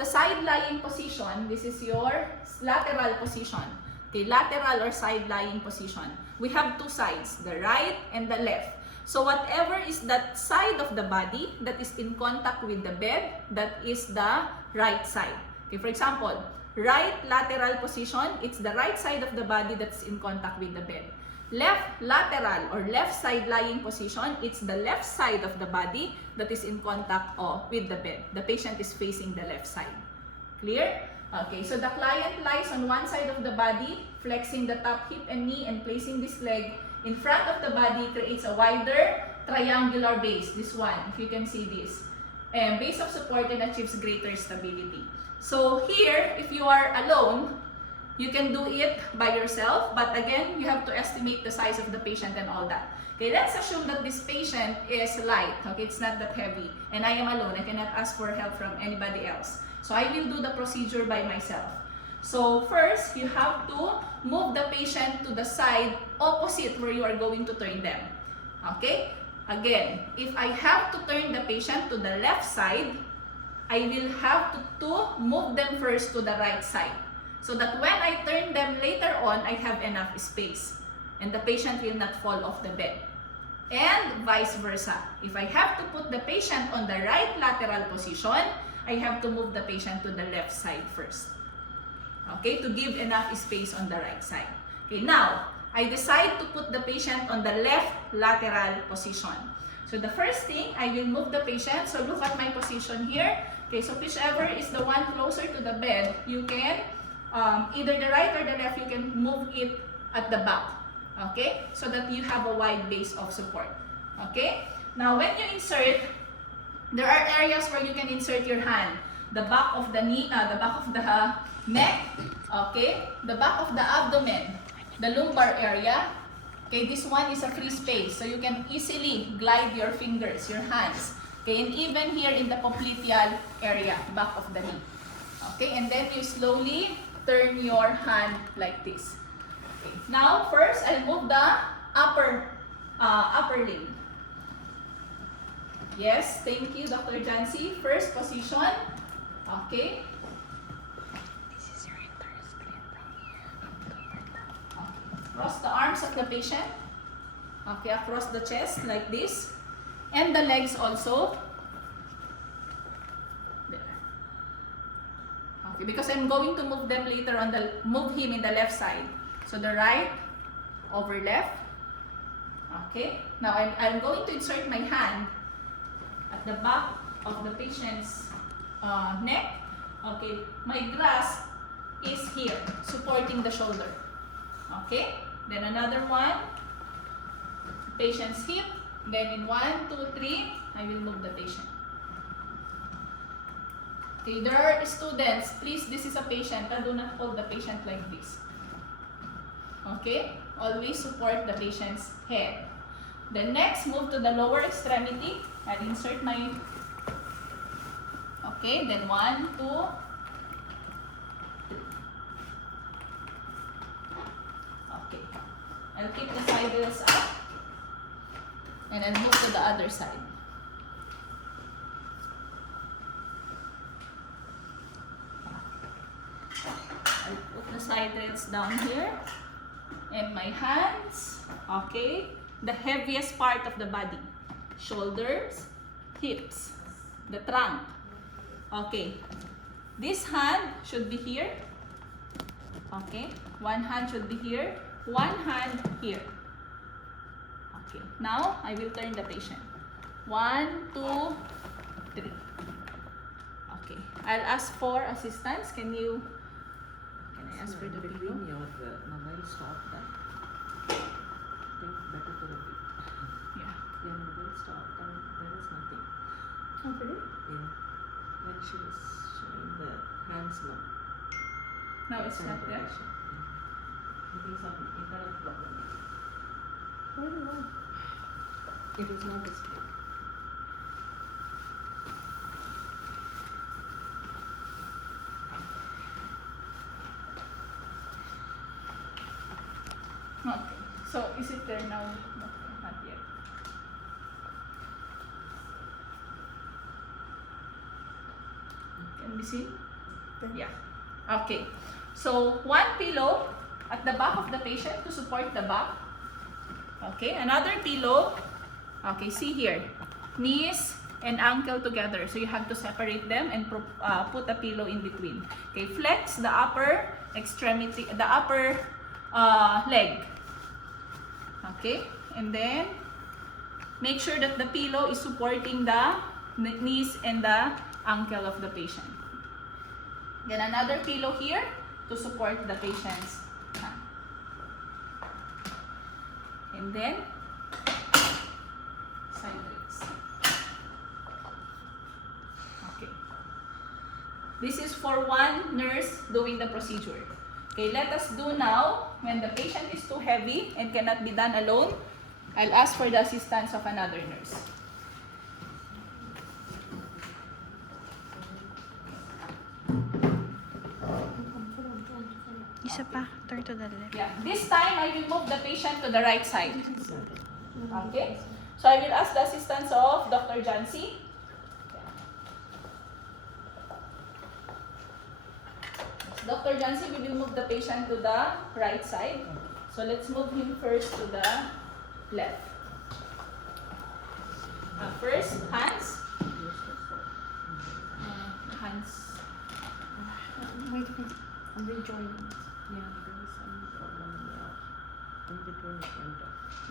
the side lying position, this is your lateral position. Okay, lateral or side lying position. We have two sides, the right and the left. So whatever is that side of the body that is in contact with the bed, that is the right side. Okay, for example, right lateral position, it's the right side of the body that's in contact with the bed. Left lateral or left side lying position, it's the left side of the body that is in contact with the bed. The patient is facing the left side. Clear? Okay, so the client lies on one side of the body, flexing the top hip and knee and placing this leg in front of the body, creates a wider triangular base. This one, if you can see this. And base of support and achieves greater stability. So here, if you are alone, you can do it by yourself, but again, you have to estimate the size of the patient and all that. Okay, let's assume that this patient is light, okay, it's not that heavy, and I am alone, I cannot ask for help from anybody else. So I will do the procedure by myself. So first, you have to move the patient to the side opposite where you are going to turn them. Okay? Again, if I have to turn the patient to the left side, I will have to move them first to the right side. So that when I turn them later on, I have enough space. And the patient will not fall off the bed. And vice versa. If I have to put the patient on the right lateral position, I have to move the patient to the left side first. Okay, to give enough space on the right side. Okay, now, I decide to put the patient on the left lateral position. So the first thing, I will move the patient. So look at my position here. Okay, so whichever is the one closer to the bed, you can, either the right or the left, you can move it at the back. Okay, so that you have a wide base of support. Okay, now when you insert, there are areas where you can insert your hand. The back of the knee, the back of the neck, okay, the back of the abdomen, the lumbar area. Okay, this one is a free space, so you can easily glide your fingers, your hands. Okay, and even here in the popliteal area, back of the knee. Okay, and then you slowly turn your hand like this. Okay. Now, first, I'll move the upper limb. Yes, thank you, Dr. Jancy. First position. Okay. This is your entire screen from here. Cross the arms of the patient. Okay, across the chest like this. And the legs also. There. Okay, because I'm going to move them later on, move him in the left side. So the right over left. Okay. Now I'm going to insert my hand at the back of the patient's neck. Okay. My grasp is here, supporting the shoulder. Okay. Then another one. Patient's hip. Then in 1, 2, 3, I will move the patient. Okay. There are students. Please, this is a patient. Do not hold the patient like this. Okay, always support the patient's head. Then next, move to the lower extremity. I'll insert my, okay, then 1, 2, 3. Okay, I'll keep the side rails up. And then move to the other side. I'll put the side rails down here. And my hands, okay, the heaviest part of the body, shoulders, hips, the trunk. Okay, this hand should be here. Okay, one hand should be here, one hand here. Okay, now I will turn the patient. 1, 2, 3. Okay, I'll ask for assistance. Can I ask for the video? Between your mobile stop that. Think better to repeat. Yeah. Your mobile stopped and there was nothing. Oh, really? Yeah. When she was showing the hands now. No, it's not there. It is an internet problem. Why do you want? It is not displayed. Okay. So is it there now? No, not yet. Can we see? Yeah. Okay. So, one pillow at the back of the patient to support the back. Okay. Another pillow. Okay, see here. Knees and ankle together. So, you have to separate them and put a pillow in between. Okay. Flex the upper extremity, the upper leg. Okay. And then, make sure that the pillow is supporting the knees and the ankle of the patient. Then another pillow here to support the patient's hand. And then, side legs. Okay. This is for one nurse doing the procedure. Okay, let us do now, when the patient is too heavy and cannot be done alone, I'll ask for the assistance of another nurse. Isa pa, turn to the left. Yeah. This time, I will move the patient to the right side. Okay? So, I will ask the assistance of Dr. Jancy. Dr. Jancy, we will move the patient to the right side. So, let's move him first to the left. First, hands. Hands. Wait, I'm rejoining. Yeah, there is some problem in between it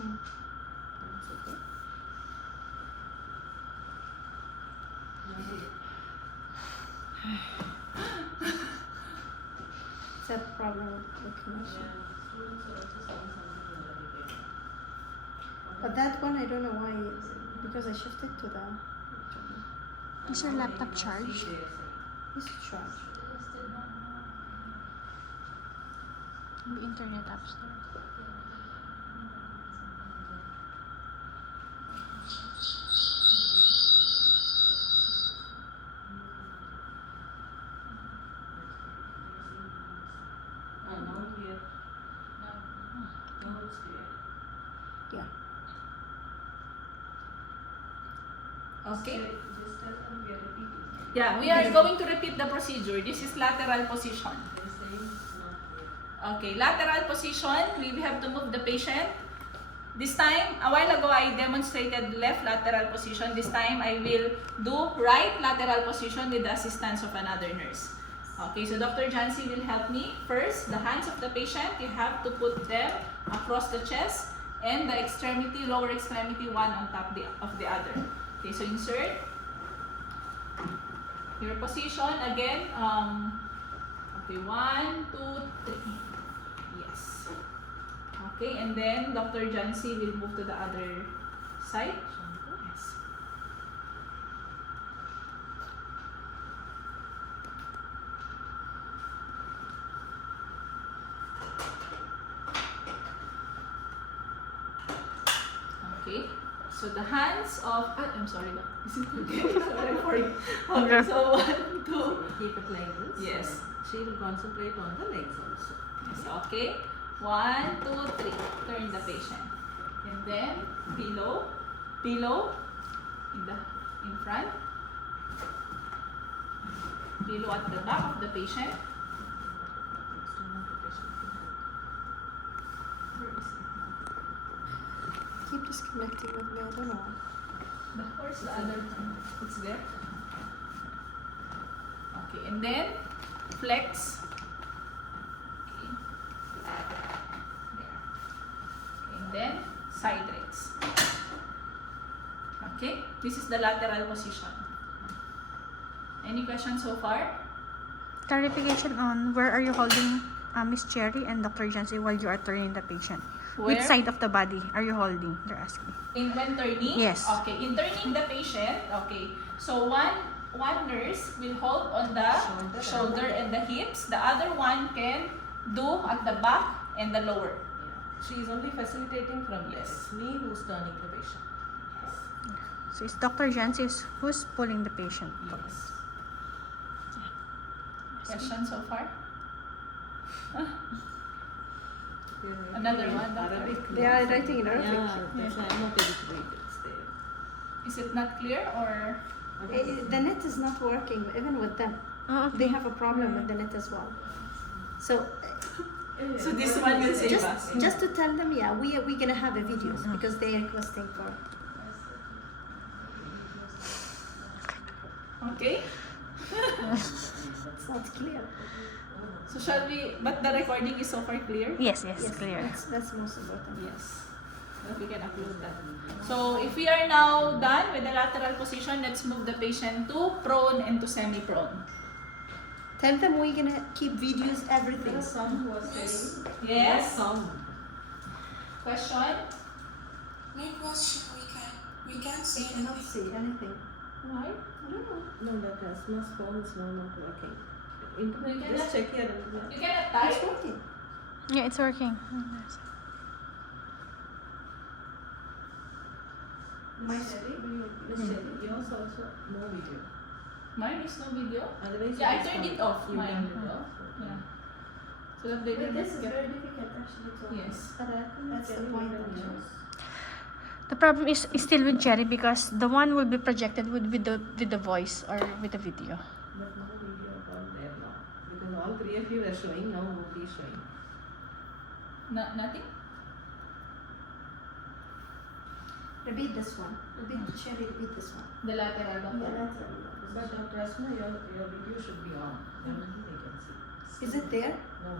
and That's okay. Is that problem with the connection? But that one, I don't know why, because I shifted to the... Is your laptop charged? It's charged. The internet upstairs. Now here. Now it's clear. Yeah. Okay. Just tell them we are repeating. Yeah, we are going to repeat the procedure. This is lateral position. They're saying it's not clear. Okay, lateral position, we have to move the patient. This time, a while ago, I demonstrated left lateral position. This time, I will do right lateral position with the assistance of another nurse. Okay, so Dr. Jancy will help me. First, the hands of the patient, you have to put them across the chest and the extremity, lower extremity, one on top of the other. Okay, so insert your position again. Okay, 1, 2, 3. Yes. Okay, and then Dr. Jancy will move to the other side. Yes. Okay, so the hands of, I'm sorry, doc. Is it okay? Sorry for you. Okay, so 1, 2. Keep it like this. Yes. She will concentrate on the legs also. Yes, okay. 1, 2, 3. Turn the patient. And then pillow in front. Pillow at the back of the patient. Where is it now? Keep disconnecting with me, I don't know. Where's the other one? It's there. Okay, and then flex. Okay. There. And then side legs. Okay, this is the lateral position. Any questions so far? Clarification on where are you holding Miss Cherry and Dr. Jancy while you are turning the patient? Where? Which side of the body are you holding? They're asking. In when turning? Yes. Okay, in turning the patient, okay. So one nurse will hold on the shoulder and the hips. The other one can do at the back and the lower. Yeah. She is only facilitating from here. Yes. It's me who's turning the patient. So it's Dr. Jancy who's pulling the patient. Yes. Question so far? They're Another writing one, Doctor? Arabic. They are writing in Arabic. Yeah, that's why I'm not able to read it. It's there. Is it not clear or? The net is not working, even with them. Oh, They okay. have a problem with the net as well. So So this one will save us. just to tell them, yeah, we're gonna have a video because they're requesting for. Okay? It's not clear. So shall we, but the recording is so far clear? Yes, clear. That's most important. Yes. That we can upload that. So if we are now done with the lateral position, let's move the patient to prone and to semi-prone. Tell them we're gonna keep videos, everything. Some was saying. Yes? Some. Question? My question, we can't I say cannot anything. see anything. Why? I don't know. No, that asthma's phone is now not working. You Internet, cannot- just check here. You cannot It's type? working. Yeah, it's working. Miss Sherry, yours also no video. Mine is no video. Otherwise, Yeah, I it is turned on. it off, You mine. turned it off. Yeah. So that they But don't this is get... very difficult actually to Yes. That's the point actually. The problem is still with Jerry because the one will be projected with the voice or with the video. But no video at all there now. Because all three of you were showing, now nobody is showing. Nothing? Repeat this one. Sherry, repeat this one. The lateral doctor. But Dr. Asma, your video should be on. Only they can see. Is it there?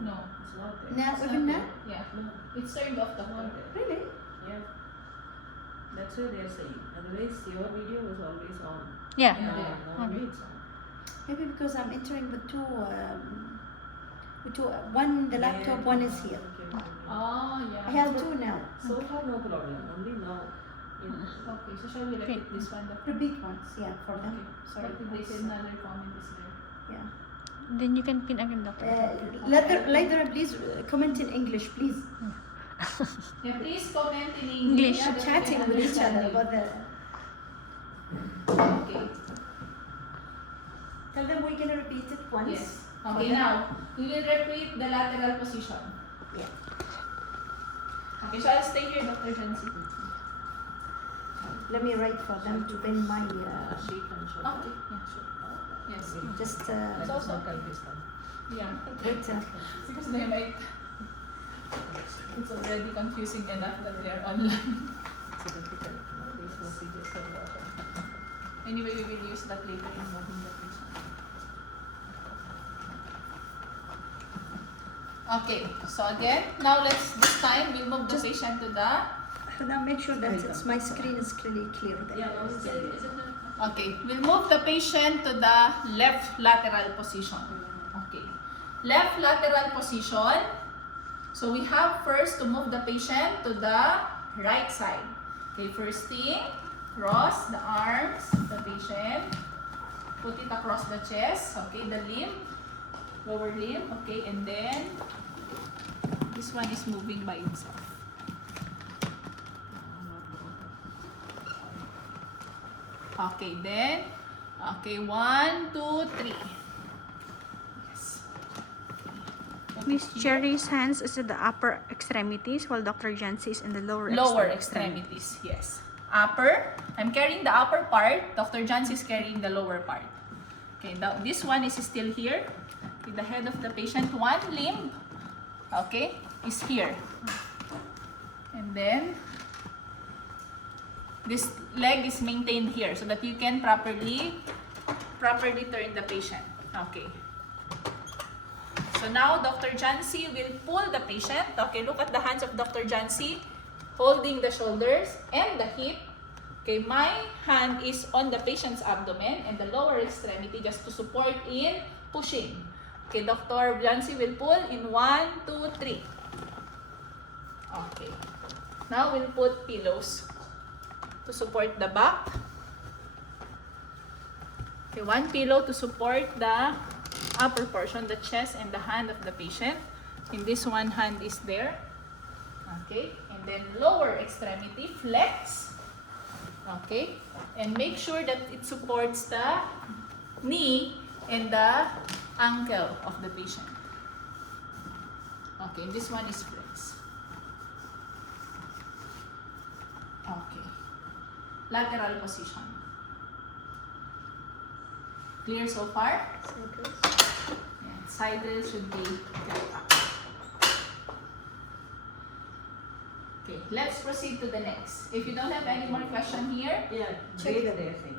No. It's not there. Now, It's even not now? there. Yeah. No, It's turned off, it's doctor. not there. Really? Yeah. That's why they are saying. Otherwise, your video was always on. Yeah. Yeah. Now only it's on. Maybe because I'm entering with two, one the laptop, one is here. Okay, okay. Oh, yeah. I have two now. So far, no problem. Only now. Okay, so shall we repeat this one, doctor? Repeat once, yeah, for them. Okay. Sorry. But they said another comment is there. Yeah. Then you can pin again, doctor. Later, please comment in English, please. Yeah, please comment in English. English. We are chatting with each other about the. Okay. Tell them we're gonna repeat it once. Yes. Okay, now we will repeat the lateral position. Yeah. Okay, so I'll stay here, Dr. Jancy. Let me write for them to bend my. Sheet and show. Okay, yeah, sure. Yes. Just. It's also- Yeah, Wait, because they might. It's already confusing enough that they are online. It's difficult. These messages are lot of. Anyway, we will use that later in moving the patient. Okay, so again, now this time we'll move the patient to the. now make sure that my screen is clearly clear there. Yeah, now it's there. Okay, we'll move the patient to the left lateral position. Okay, left lateral position. So we have first to move the patient to the right side. Okay, first thing, cross the arms of the patient. Put it across the chest. Okay, the limb, lower limb. Okay, and then this one is moving by itself. Okay, then, okay, 1, 2, 3. Yes. Miss Jerry's hands is at the upper extremities while Dr. Jancy is in the lower Extremities, yes. Upper, I'm carrying the upper part. Dr. Jancy is carrying the lower part. Okay, now this one is still here. With the head of the patient, one limb, okay, is here. And then, this leg is maintained here so that you can properly turn the patient. Okay. So now Dr. Jancy will pull the patient. Okay, look at the hands of Dr. Jancy holding the shoulders and the hip. Okay, my hand is on the patient's abdomen and the lower extremity just to support in pushing. Okay, Dr. Jancy will pull in 1, 2, 3. Okay. Now we'll put pillows to support the back. Okay, one pillow to support the upper portion, the chest and the hand of the patient. In this one hand is there. Okay, and then lower extremity, flex. Okay, and make sure that it supports the knee and the ankle of the patient. Okay, this one is flex. Okay. Lateral position. Clear so far? Sideways. Yeah, side rail should be kept up. Okay, let's proceed to the next. If you don't have any more question here, Yeah, check. breathe there, I think.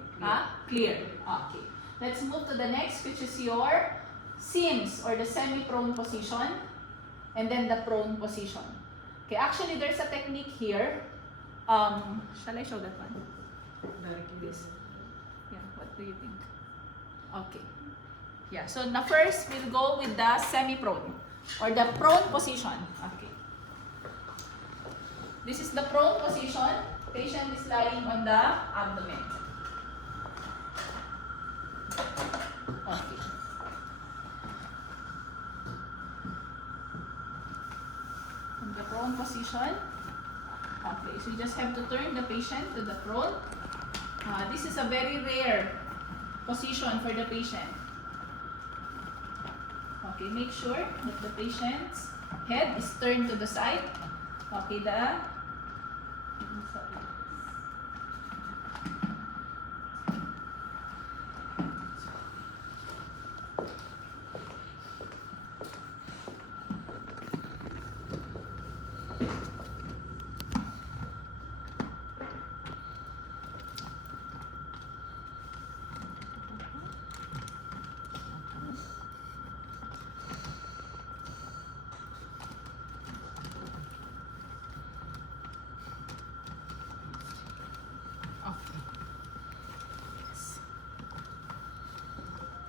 Clear. Okay. Let's move to the next, which is your seams or the semi-prone position, and then the prone position. Okay, actually there's a technique here. Shall I show that one? Directly. This. Yeah, what do you think? Okay. Yeah, so the first we'll go with the semi-prone or the prone position. Okay. This is the prone position. Patient is lying on the abdomen. Okay. In the prone position. Okay, so you just have to turn the patient to the prone. This is a very rare position for the patient. Okay, make sure that the patient's head is turned to the side. Okay,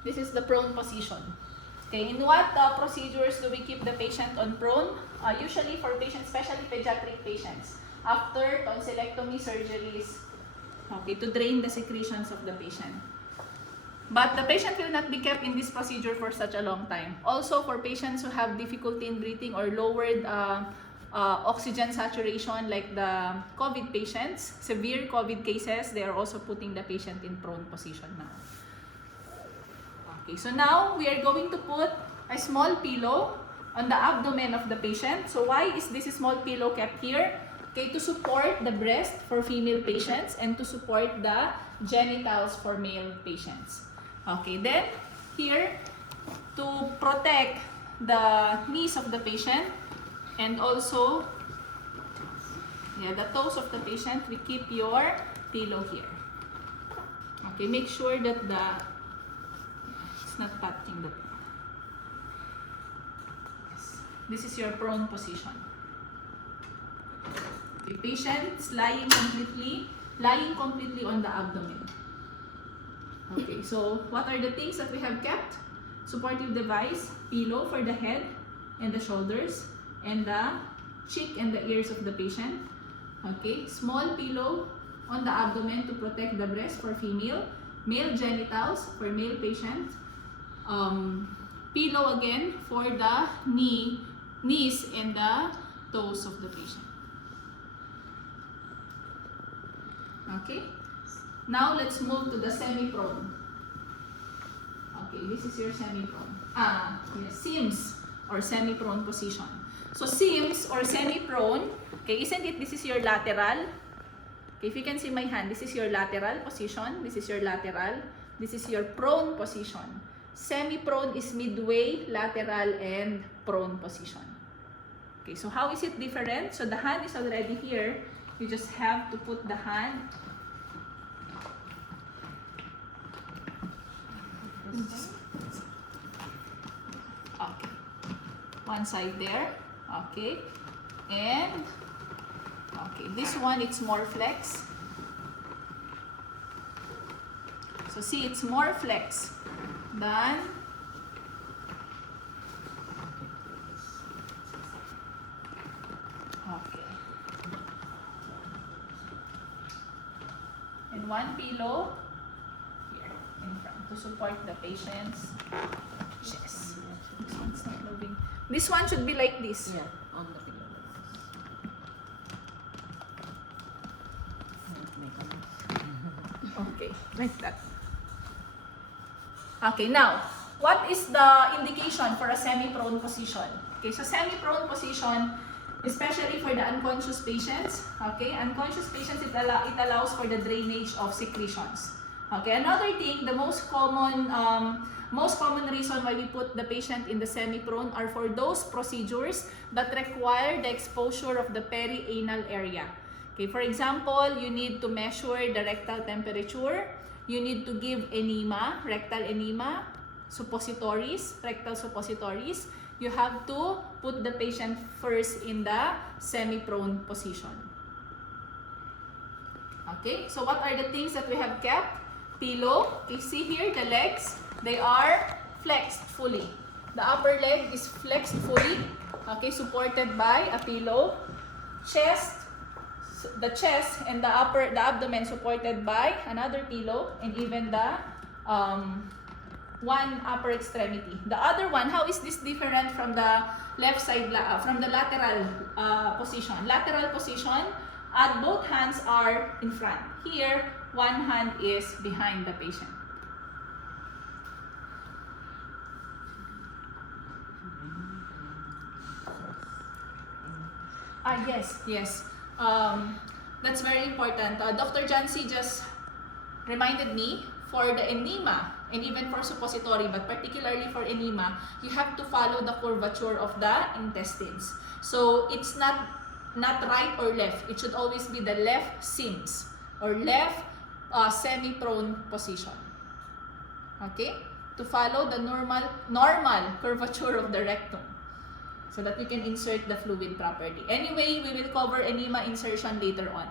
this is the prone position. Okay, in what procedures do we keep the patient on prone? Usually for patients, especially pediatric patients, after tonsillectomy surgeries, okay, to drain the secretions of the patient. But the patient will not be kept in this procedure for such a long time. Also, for patients who have difficulty in breathing or lowered oxygen saturation, like the COVID patients, severe COVID cases, they are also putting the patient in prone position now. Okay, so now we are going to put a small pillow on the abdomen of the patient. So why is this small pillow kept here? Okay, to support the breast for female patients and to support the genitals for male patients. Okay, then here to protect the knees of the patient and also the toes of the patient, we keep your pillow here. Okay, make sure that it's not touching the pillow. Yes. This is your prone position. The patient is lying completely on the abdomen. Okay, so what are the things that we have kept? Supportive device, pillow for the head and the shoulders and the cheek and the ears of the patient. Okay, small pillow on the abdomen to protect the breast for female, male genitals for male patients. Pillow again for the knees and the toes of the patient. Okay, now let's move to the semi-prone. Okay, this is your semi-prone. Seams or semi-prone position. So seams or semi-prone, okay, isn't it this is your lateral? Okay, if you can see my hand, this is your lateral position, this is your lateral, this is your prone position. Semi-prone is midway, lateral, and prone position. Okay, so how is it different? So the hand is already here. You just have to put the hand okay, one side there, okay, and okay, this one it's more flex. So see, it's more flex than okay. And one pillow here in front to support the patient's chest. This one's not moving. This one should be like this. Yeah, on the pillow. Okay, like that. Okay, now, what is the indication for a semi-prone position? Okay, so semi-prone position, especially for the unconscious patients, okay, unconscious patients, it allows for the drainage of secretions. Okay, another thing, the most common reason why we put the patient in the semi-prone are for those procedures that require the exposure of the perianal area. Okay, for example, you need to measure the rectal temperature, you need to give enema, rectal enema, suppositories, rectal suppositories. You have to put the patient first in the semi-prone position. Okay, so what are the things that we have kept? Pillow. You see here the legs, they are flexed fully. The upper leg is flexed fully, okay, supported by a pillow. Chest, the chest and the abdomen supported by another pillow, and even the one upper extremity. The other one, how is this different from the left side, from the lateral position? Lateral position, both hands are in front. Here, one hand is behind the patient. Yes. That's very important. Dr. Jansi just reminded me, for the enema and even for suppository, but particularly for enema, you have to follow the curvature of the intestines. So it's not right or left. It should always be the left sims or left semi-prone position. Okay? To follow the normal curvature of the rectum, so that we can insert the fluid properly. Anyway, we will cover enema insertion later on.